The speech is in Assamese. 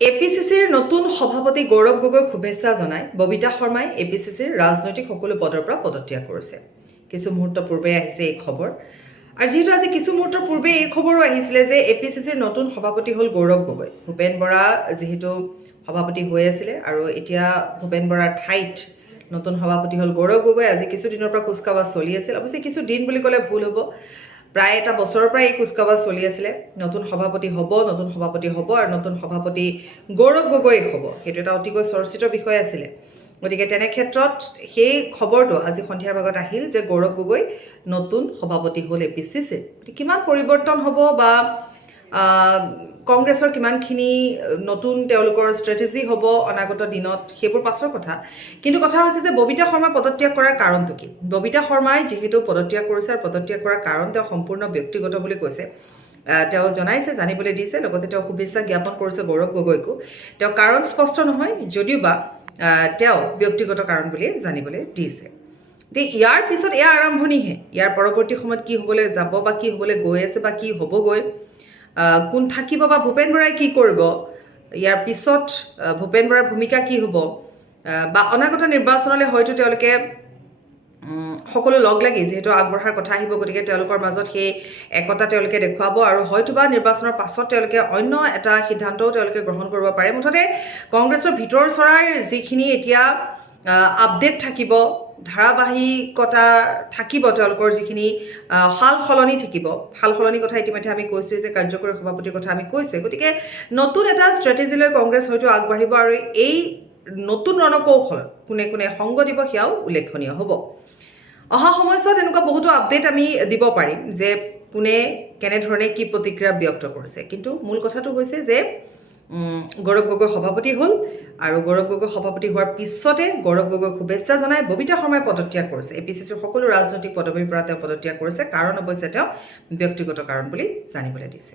এপিচিচিৰ নতুন সভাপতি গৌৰৱ গগৈ শুভেচ্ছা জনাই ববিতা শৰ্মাই এপিচিচিৰ ৰাজনৈতিক সকলো পদৰ পৰা পদত্যাগ কৰিছে। কিছু মুহূৰ্ত পূৰ্বে আহিছে এই খবৰ। আৰু যিহেতু আজি কিছু মুহূৰ্তৰ পূৰ্বে এই খবৰো আহিছিলে যে এপিচিচিৰ নতুন সভাপতি হ'ল গৌৰৱ গগৈ। ভূপেন বৰা যিহেতু সভাপতি হৈ আছিলে আৰু এতিয়া ভূপেন বৰাৰ ঠাইত নতুন সভাপতি হ'ল গৌৰৱ গগৈ। আজি কিছুদিনৰ পৰা কুচকাৱাজ চলি আছিল। অৱশ্যে কিছু দিন বুলি ক'লে ভুল হ'ব, প্ৰায় এটা বছৰৰ পৰা এই কুচকাৱাজ চলি আছিলে। নতুন সভাপতি হ'ব আৰু নতুন সভাপতি গৌৰৱ গগৈ হ'ব, সেইটো এটা অতিকৈ চৰ্চিত বিষয় আছিলে। গতিকে তেনে ক্ষেত্ৰত সেই খবৰটো আজি সন্ধিয়াৰ ভাগত আহিল যে গৌৰৱ গগৈ নতুন সভাপতি হ'ল এপিচিচিৰ। কিমান পৰিৱৰ্তন হ'ব বা কংগ্ৰেছৰ কিমানখিনি নতুন তেওঁলোকৰ ষ্ট্ৰেটেজি হ'ব অনাগত দিনত, সেইবোৰ পাছৰ কথা। কিন্তু কথা হৈছে যে ববিতা শৰ্মা পদত্যাগ কৰাৰ কাৰণটো কি? ববিতা শৰ্মাই যিহেতু পদত্যাগ কৰিছে আৰু পদত্যাগ কৰাৰ কাৰণ তেওঁ সম্পূৰ্ণ ব্যক্তিগত বুলি কৈছে। তেওঁ জনাইছে, জানিবলৈ দিছে, লগতে তেওঁ শুভেচ্ছা জ্ঞাপন কৰিছে গৌৰৱ গগৈকো। তেওঁ কাৰণ স্পষ্ট নহয়, যদিও বা তেওঁ ব্যক্তিগত কাৰণ বুলি জানিবলৈ দিছে। ইয়াৰ পিছত এয়া আৰম্ভণিহে। ইয়াৰ পৰৱৰ্তী সময়ত কি হ'বলৈ যাব বা কি হ'বলৈ গৈ আছে বা কি হ'বগৈ, কোন থাকিব বা ভূপেন বৰাই কি কৰিব, ইয়াৰ পিছত ভূপেন বৰাৰ ভূমিকা কি হ'ব, বা অনাগত নিৰ্বাচনলৈ হয়তো তেওঁলোকে সকলো লগ লাগি যিহেতু আগবঢ়াৰ কথা আহিব, গতিকে তেওঁলোকৰ মাজত সেই একতা তেওঁলোকে দেখুৱাব আৰু হয়তোবা নিৰ্বাচনৰ পাছত তেওঁলোকে অন্য এটা সিদ্ধান্তও তেওঁলোকে গ্ৰহণ কৰিব পাৰে। মুঠতে কংগ্ৰেছৰ ভিতৰ চৰাৰ যিখিনি এতিয়া আপডেট থাকিব, ধাৰাবাহিকতা থাকিব, তেওঁলোকৰ যিখিনি সাল সলনি কথা ইতিমধ্যে আমি কৈছোঁৱেই যে কাৰ্যকৰী সভাপতিৰ কথা আমি কৈছোঁৱেই। গতিকে নতুন এটা ষ্ট্ৰেটেজিলৈ কংগ্ৰেছ হয়তো আগবাঢ়িব আৰু এই নতুন ৰণকৌশল কোনে কোনে সংগ দিব সেয়াও উল্লেখনীয় হ'ব। অহা সময়ছোৱাত এনেকুৱা বহুতো আপডেট আমি দিব পাৰিম যে কোনে কেনেধৰণে কি প্ৰতিক্ৰিয়া ব্যক্ত কৰিছে। কিন্তু মূল কথাটো হৈছে যে গৌৰৱ গগৈ সভাপতি হ'ল আৰু গৌৰৱ গগৈ সভাপতি হোৱাৰ পিছতে গৌৰৱ গগৈক শুভেচ্ছা জনাই ববিতা শৰ্মাই পদত্যাগ কৰিছে। এপিচিচিৰ সকলো ৰাজনৈতিক পদবীৰ পৰা তেওঁ পদত্যাগ কৰিছে। কাৰণ অৱশ্যে তেওঁ ব্যক্তিগত কাৰণ বুলি জানিবলৈ দিছে।